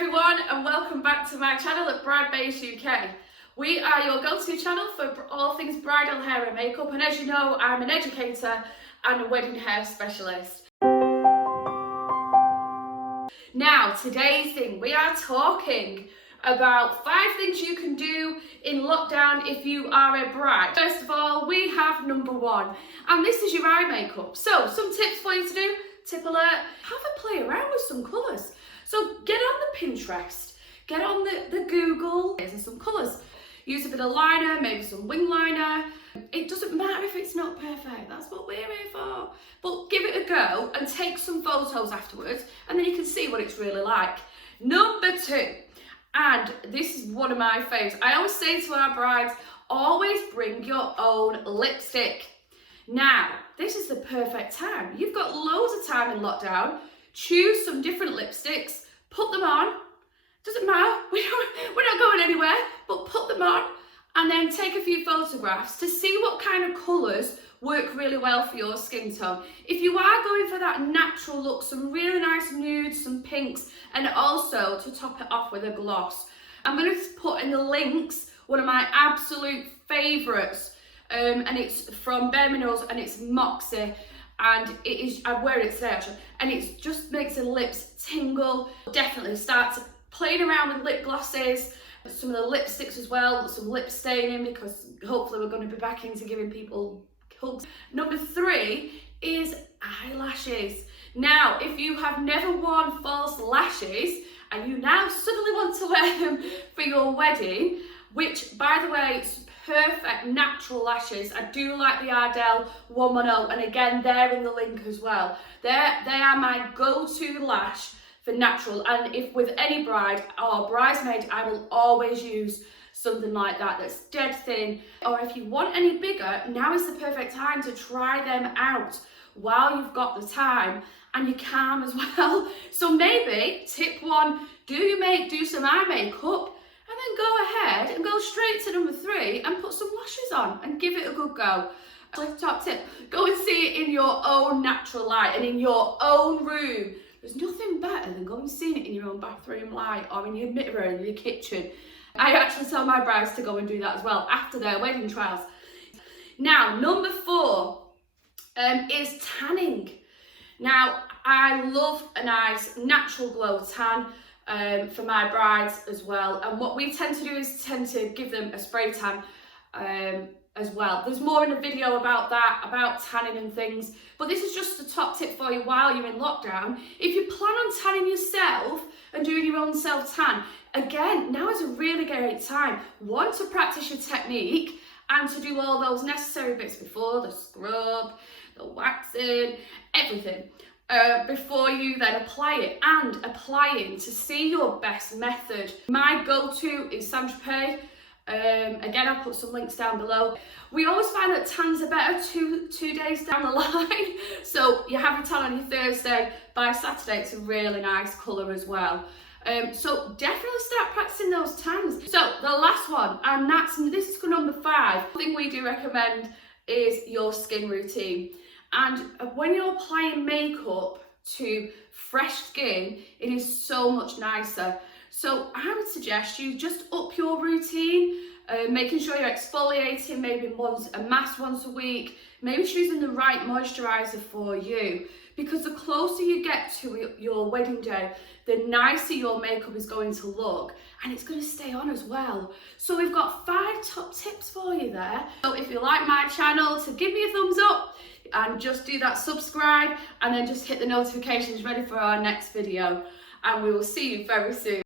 everyone, and welcome back to my channel at Bride Base UK. We are your go-to channel for all things bridal hair and makeup, and as you know, I'm an educator and a wedding hair specialist. Now, today's thing, we are talking about 5 things you can do in lockdown if you are a bride. First of all, we have number 1, and this is your eye makeup. So, some tips for you to do. Tip alert, have a play around with some colours. So get on the Pinterest, get on the Google, there's some colours. Use a bit of liner, maybe some wing liner. It doesn't matter if it's not perfect, that's what we're here for. But give it a go and take some photos afterwards, and then you can see what it's really like. Number 2, and this is one of my faves. I always say to our brides, always bring your own lipstick. Now, this is the perfect time. You've got loads of time in lockdown. Choose some different lipsticks, put them on. Doesn't matter, we're not going anywhere, but put them on and then take a few photographs to see what kind of colours work really well for your skin tone. If you are going for that natural look, some really nice nudes, some pinks, and also to top it off with a gloss. I'm going to put in the links one of my absolute favourites, and it's from Bare Minerals and it's MOXIE. And it is, I'm wearing it today actually, and it just makes the lips tingle. Definitely start playing around with lip glosses, some of the lipsticks as well, some lip staining, because hopefully we're going to be back into giving people hugs. Number 3 is eyelashes. Now, if you have never worn false lashes and you now suddenly want to wear them for your wedding, which by the way, perfect natural lashes. I do like the Ardell 110, and again they're in the link as well. They are my go-to lash for natural, and if with any bride or bridesmaid, I will always use something like that that's dead thin. Or if you want any bigger, now is the perfect time to try them out while you've got the time and you're calm as well. So maybe tip 1, do some eye makeup, and then go ahead and go straight to number 3 and put some lashes on and give it a good go. Like top tip, go and see it in your own natural light and in your own room. There's nothing better than going and seeing it in your own bathroom light or in your mirror in your kitchen. I actually tell my brides to go and do that as well after their wedding trials. Now, number 4 is tanning. Now, I love a nice natural glow tan. For my brides as well, and what we tend to do is to give them a spray tan as well. There's more in the video about that, about tanning and things, but this is just a top tip for you while you're in lockdown. If you plan on tanning yourself and doing your own self tan, again, now is a really great time. 1, to practice your technique and to do all those necessary bits before, the scrub, the waxing, everything. Before you then apply it, and applying to see your best method. My go-to is Saint-Tropez. Again, I'll put some links down below. We always find that tans are better two days down the line. So you have a tan on your Thursday, by Saturday it's a really nice colour as well. So definitely start practicing those tans. So the last one, and this is number 5. The thing we do recommend is your skin routine. And when you're applying makeup to fresh skin, it is so much nicer. So I would suggest you just up your routine, making sure you're exfoliating maybe a mask once a week, maybe choosing the right moisturiser for you. Because the closer you get to your wedding day, the nicer your makeup is going to look, and it's going to stay on as well. So we've got 5 top tips for you there. So if you like my channel, to give me a thumbs up and just do that subscribe, and then just hit the notifications ready for our next video, and we will see you very soon.